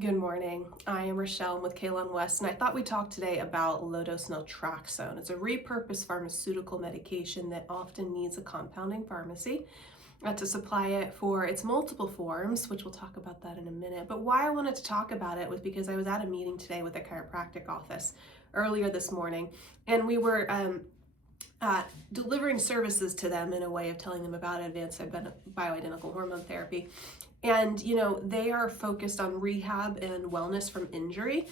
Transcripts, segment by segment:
Good morning. I am Rochelle with Kaylon West, and I thought we'd talk today about low-dose naltrexone. It's a repurposed pharmaceutical medication that often needs a compounding pharmacy to supply it for its multiple forms, which we'll talk about that in a minute. But why I wanted to talk about it was because I was at a meeting today with a chiropractic office earlier this morning, and we were delivering services to them in a way of telling them about advanced bioidentical hormone therapy. And, they are focused on rehab and wellness from injury,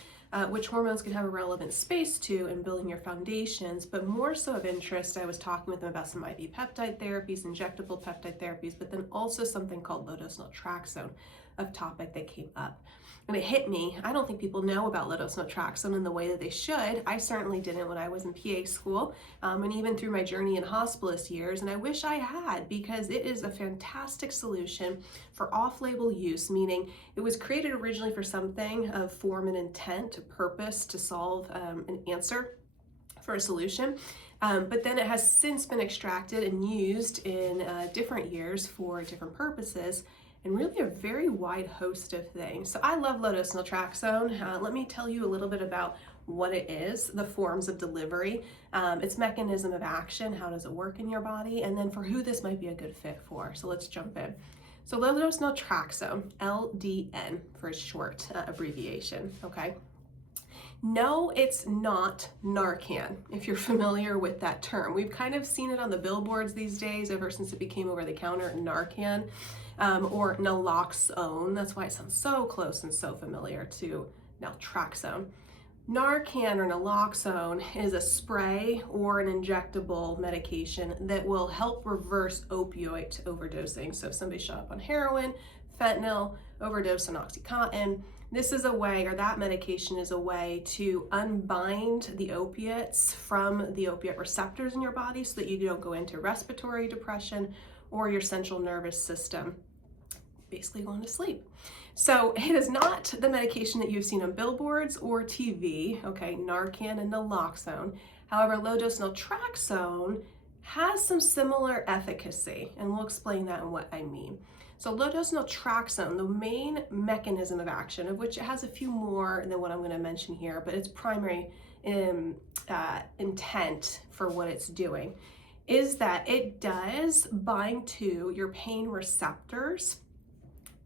which hormones can have a relevant space to in building your foundations. But more so of interest, I was talking with them about some IV peptide therapies, injectable peptide therapies, but then also something called low-dose naltrexone, a topic that came up. And it hit me. I don't think people know about low-dose naltrexone in the way that they should. I certainly didn't when I was in PA school, and even through my journey in hospice years. And I wish I had, because it is a fantastic solution for off-label use, meaning it was created originally for something of form and intent, a purpose to solve an answer for a solution. But then it has since been extracted and used in different years for different purposes, and really a very wide host of things. So I love low-dose naltrexone. Let me tell you a little bit about what it is, the forms of delivery, its mechanism of action, how does it work in your body, and then for who this might be a good fit for. So let's jump in. So low-dose naltrexone, LDN for short abbreviation, okay? No, it's not Narcan, if you're familiar with that term. We've kind of seen it on the billboards these days ever since it became over-the-counter Narcan, or naloxone. That's why it sounds so close and so familiar to naltrexone. Narcan or naloxone is a spray or an injectable medication that will help reverse opioid overdosing. So if somebody shot up on heroin, fentanyl, overdose on Oxycontin, this is a way, or that medication is a way to unbind the opiates from the opiate receptors in your body so that you don't go into respiratory depression or your central nervous system basically going to sleep. So it is not the medication that you've seen on billboards or TV, okay, Narcan and naloxone. However, low-dose naltrexone has some similar efficacy, and we'll explain that and what I mean. So low-dose naltrexone, the main mechanism of action, of which it has a few more than what I'm going to mention here, but its primary intent for what it's doing is that it does bind to your pain receptors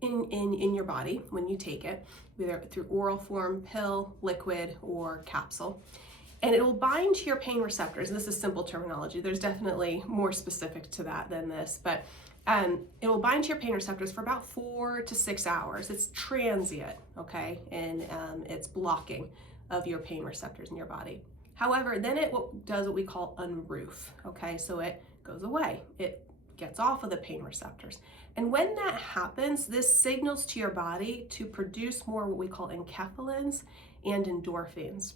in your body when you take it, either through oral form, pill, liquid, or capsule. And it will bind to your pain receptors. And this is simple terminology. There's definitely more specific to that than this, but it will bind to your pain receptors for about 4 to 6 hours. It's transient, okay, and it's blocking of your pain receptors in your body. However, then it does what we call unroof, okay? So it goes away. It gets off of the pain receptors. And when that happens, this signals to your body to produce more what we call enkephalins and endorphins.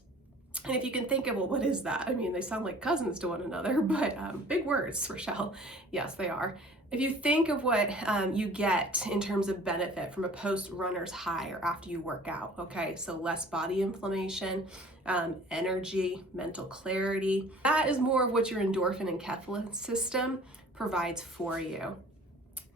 And if you can think of, well, what is that? I mean, they sound like cousins to one another, but big words, Rochelle. Yes, they are. If you think of what you get in terms of benefit from a post-runner's high or after you work out, okay, so less body inflammation, energy, mental clarity, that is more of what your endorphin and enkephalin system provides for you.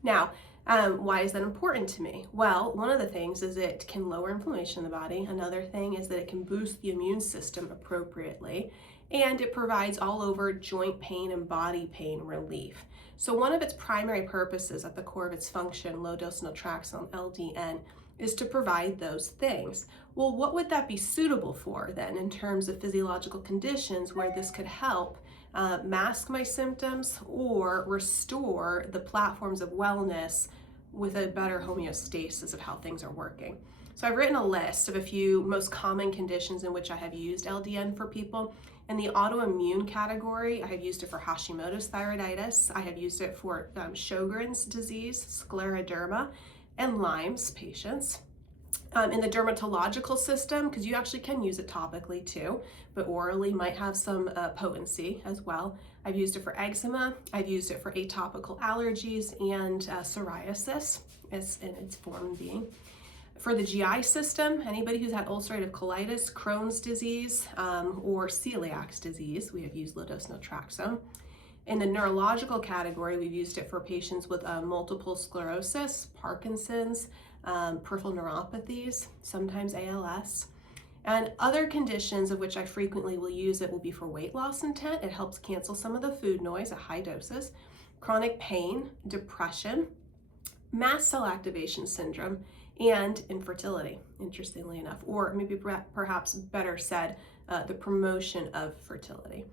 Now, why is that important to me? Well, one of the things is it can lower inflammation in the body. Another thing is that it can boost the immune system appropriately, and it provides all over joint pain and body pain relief. So one of its primary purposes at the core of its function, low-dose naltrexone, LDN, is to provide those things. Well, what would that be suitable for then in terms of physiological conditions where this could help mask my symptoms or restore the platforms of wellness with a better homeostasis of how things are working? So I've written a list of a few most common conditions in which I have used LDN for people. In the autoimmune category, I have used it for Hashimoto's thyroiditis. I have used it for Sjogren's disease, scleroderma, and Lyme's patients. In the dermatological system, because you actually can use it topically too, but orally might have some potency as well. I've used it for eczema. I've used it for atopical allergies and psoriasis in its form and being. For the GI system, anybody who's had ulcerative colitis, Crohn's disease, or celiac disease, we have used low-dose naltrexone. In the neurological category, we've used it for patients with multiple sclerosis, Parkinson's, peripheral neuropathies, sometimes ALS. And other conditions of which I frequently will use it will be for weight loss intent. It helps cancel some of the food noise at high doses, chronic pain, depression, mast cell activation syndrome, and infertility, interestingly enough, or maybe perhaps better said, the promotion of fertility.